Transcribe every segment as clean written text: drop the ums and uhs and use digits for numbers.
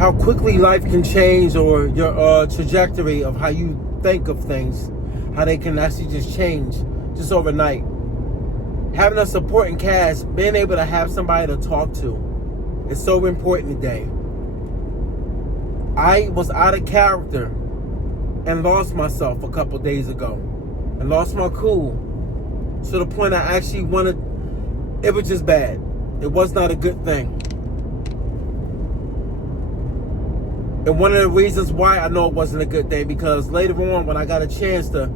how quickly life can change, or your trajectory of how you think of things, how they can actually just change just overnight. Having a supporting cast, being able to have somebody to talk to is so important today. I was out of character and lost myself a couple days ago and lost my cool to the point I actually wanted, it was just bad. It was not a good thing. And one of the reasons why I know it wasn't a good thing, because later on when I got a chance to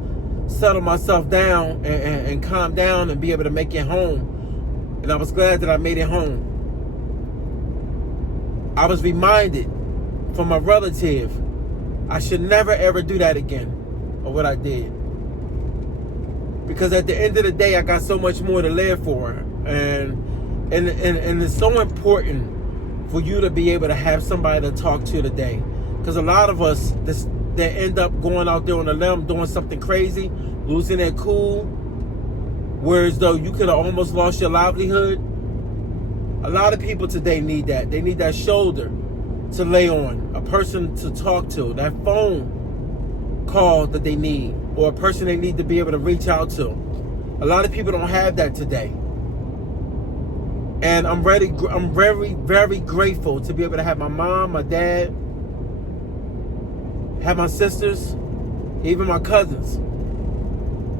settle myself down and calm down and be able to make it home, and I was glad that I made it home, I was reminded from a relative I should never ever do that again, or what I did. Because at the end of the day, I got so much more to live for. And it's so important for you to be able to have somebody to talk to today. Because a lot of us that end up going out there on a limb doing something crazy, losing their cool, whereas though you could have almost lost your livelihood. A lot of people today need that. They need that shoulder to lay on, a person to talk to, that phone call that they need, or a person they need to be able to reach out to. A lot of people don't have that today. And I'm very, very grateful to be able to have my mom, my dad, have my sisters, even my cousins.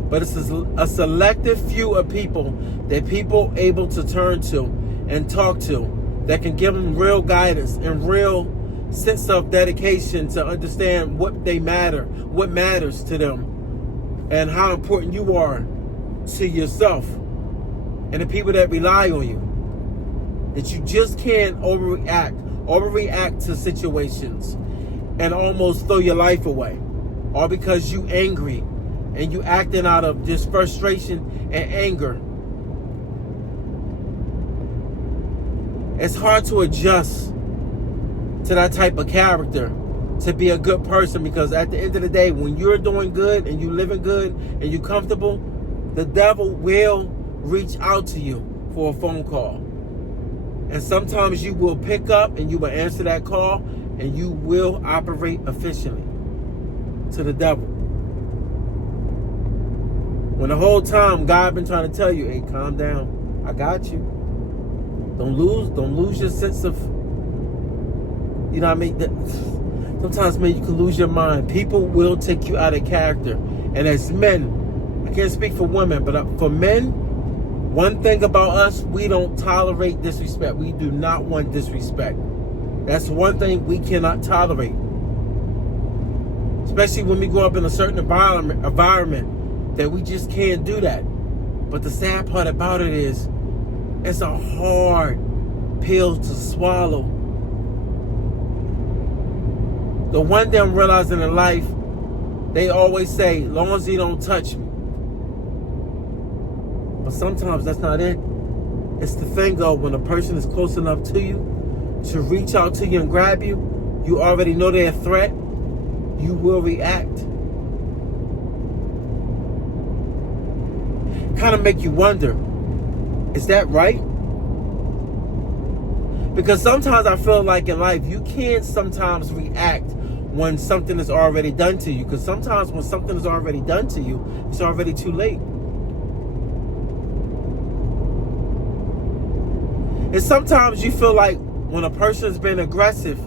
But it's a selective few of people that people able to turn to and talk to that can give them real guidance and real sense of dedication to understand what matters to them, and how important you are to yourself and the people that rely on you. That you just can't overreact to situations and almost throw your life away, all because you angry and you acting out of just frustration and anger. It's hard to adjust to that type of character, to be a good person, because at the end of the day, when you're doing good and you living good and you comfortable, the devil will reach out to you for a phone call. And sometimes you will pick up and you will answer that call and you will operate efficiently to the devil. When the whole time God been trying to tell you, hey, calm down. I got you. Don't lose your sense of, you know what I mean? Sometimes, man, you can lose your mind. People will take you out of character. And as men, I can't speak for women, but for men, one thing about us, we don't tolerate disrespect. We do not want disrespect. That's one thing we cannot tolerate. Especially when we grow up in a certain environment that we just can't do that. But the sad part about it is, it's a hard pill to swallow. The one thing I'm realizing in life, they always say, long as you don't touch me. But sometimes that's not it. It's the thing though, when a person is close enough to you to reach out to you and grab you, you already know they're a threat, you will react. Kind of make you wonder, is that right? Because sometimes I feel like in life, you can't sometimes react when something is already done to you. Because sometimes when something is already done to you, it's already too late. And sometimes you feel like when a person's been aggressive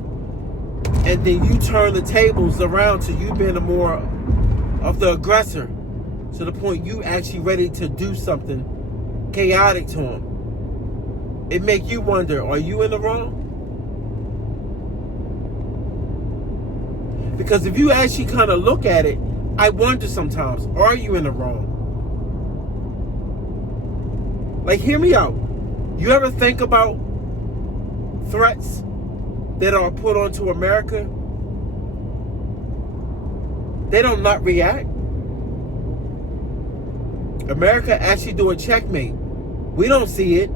and then you turn the tables around to you being more of the aggressor, to the point you actually ready to do something chaotic to them. It make you wonder, are you in the wrong? Because if you actually kind of look at it, I wonder sometimes, are you in the wrong? Like, hear me out. You ever think about threats that are put onto America? They don't not react. America actually do a checkmate. We don't see it,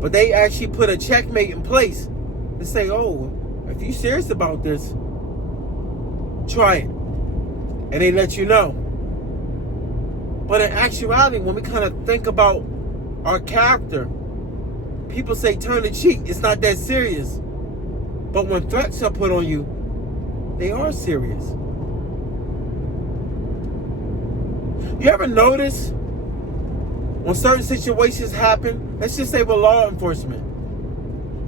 but they actually put a checkmate in place to say, oh, if you're serious about this, try it. And they let you know. But in actuality, when we kind of think about our character, people say turn the cheek. It's not that serious. But when threats are put on you, they are serious. You ever notice when certain situations happen, let's just say with law enforcement,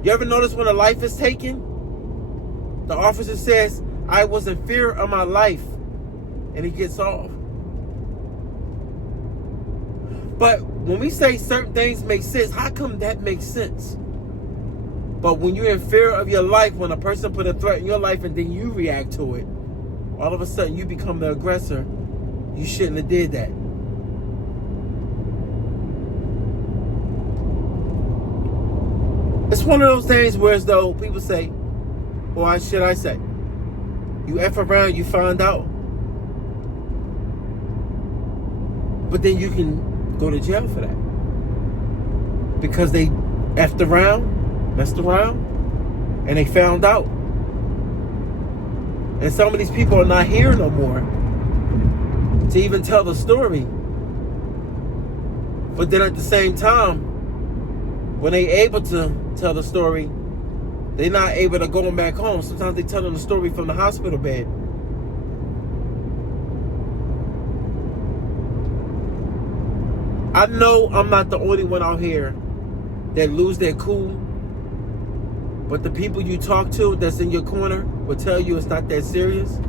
you ever notice when a life is taken, the officer says, I was in fear of my life, and he gets off. But when we say certain things make sense, how come that makes sense? But when you're in fear of your life, when a person put a threat in your life and then you react to it, all of a sudden you become the aggressor. You shouldn't have did that. It's one of those things where as though people say, or what should I say? You F around, you find out. But then you can go to jail for that. Because they F'd around, messed around, and they found out. And some of these people are not here no more to even tell the story. But then at the same time, when they able to tell the story, they're not able to go back home. Sometimes they tell them the story from the hospital bed. I know I'm not the only one out here that lose their cool, but the people you talk to that's in your corner will tell you it's not that serious.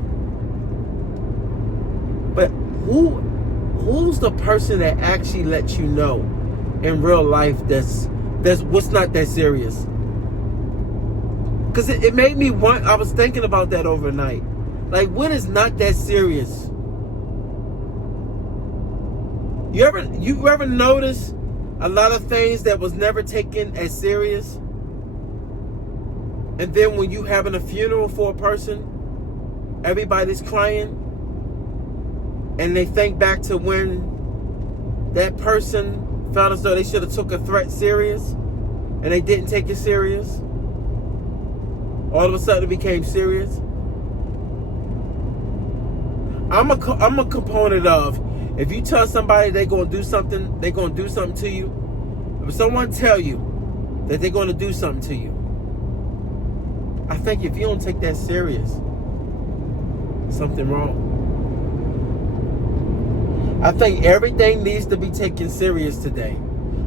But who's the person that actually lets you know in real life that's what's not that serious? Because it made me want. I was thinking about that overnight. Like, what is not that serious? You ever notice a lot of things that was never taken as serious? And then when you having a funeral for a person, everybody's crying, and they think back to when that person felt as though they should have took a threat serious, and they didn't take it serious. All of a sudden it became serious. I'm a component of, if you tell somebody they're going to do something, they're going to do something to you. If someone tell you that they're going to do something to you, I think if you don't take that serious, something wrong. I think everything needs to be taken serious today.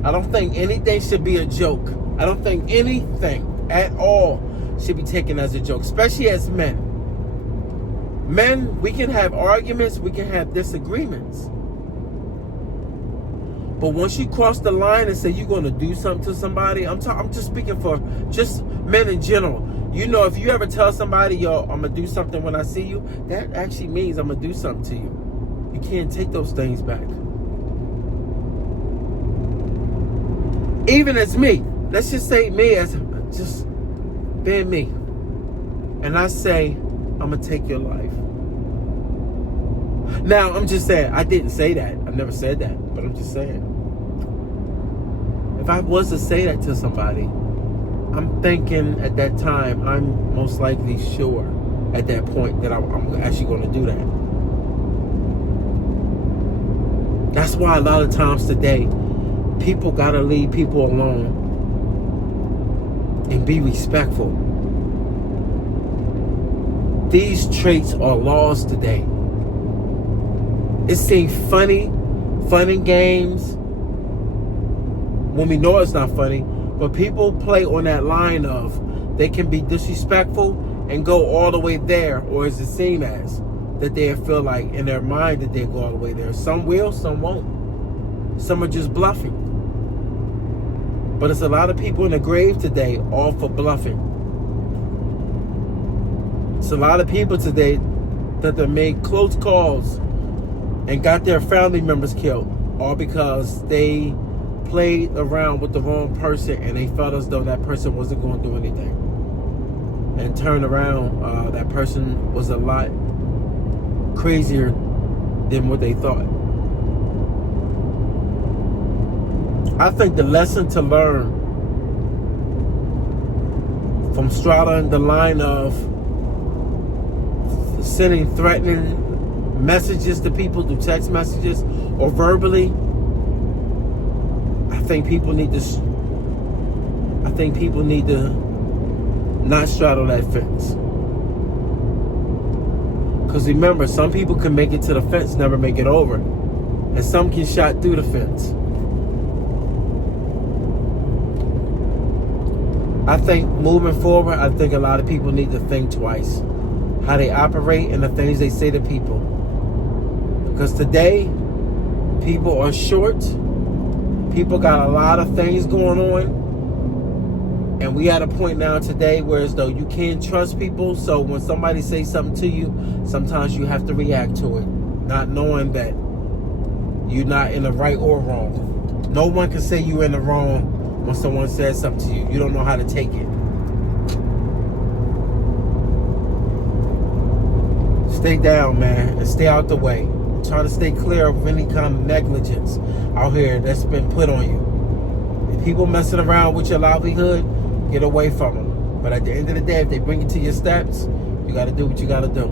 I don't think anything should be a joke. I don't think anything at all should be taken as a joke, especially as men. Men, we can have arguments, we can have disagreements. But once you cross the line and say you're going to do something to somebody, I'm just speaking for just men in general. You know, if you ever tell somebody, yo, I'm going to do something when I see you, that actually means I'm going to do something to you. You can't take those things back. Even as me, let's just say me as just being me. And I say, I'm going to take your life. Now, I'm just saying, I didn't say that. I never said that, but I'm just saying. If I was to say that to somebody, I'm thinking at that time, I'm most likely sure at that point that I'm actually going to do that. That's why a lot of times today, people got to leave people alone and be respectful. These traits are lost today. It seems funny, fun and games, when we know it's not funny, but people play on that line of they can be disrespectful and go all the way there, or is it seem as that they feel like in their mind that they go all the way there. Some will, some won't. Some are just bluffing. But it's a lot of people in the grave today all for bluffing. It's a lot of people today that have made close calls and got their family members killed, all because they played around with the wrong person and they felt as though that person wasn't going to do anything. And turned around, that person was a lot crazier than what they thought. I think the lesson to learn from straddling the line of sending threatening messages to people through text messages or verbally, I think people need to not straddle that fence. Because remember, some people can make it to the fence, never make it over. And some can shot through the fence. I think moving forward, I think a lot of people need to think twice. How they operate and the things they say to people. Because today, people are short. People got a lot of things going on. And we at a point now today where as though you can't trust people. So when somebody says something to you, sometimes you have to react to it. Not knowing that you're not in the right or wrong. No one can say you're in the wrong when someone says something to you. You don't know how to take it. Stay down, man, and stay out the way. Try to stay clear of any kind of negligence out here that's been put on you. If people messing around with your livelihood, get away from them. But at the end of the day, if they bring you to your steps, you got to do what you got to do.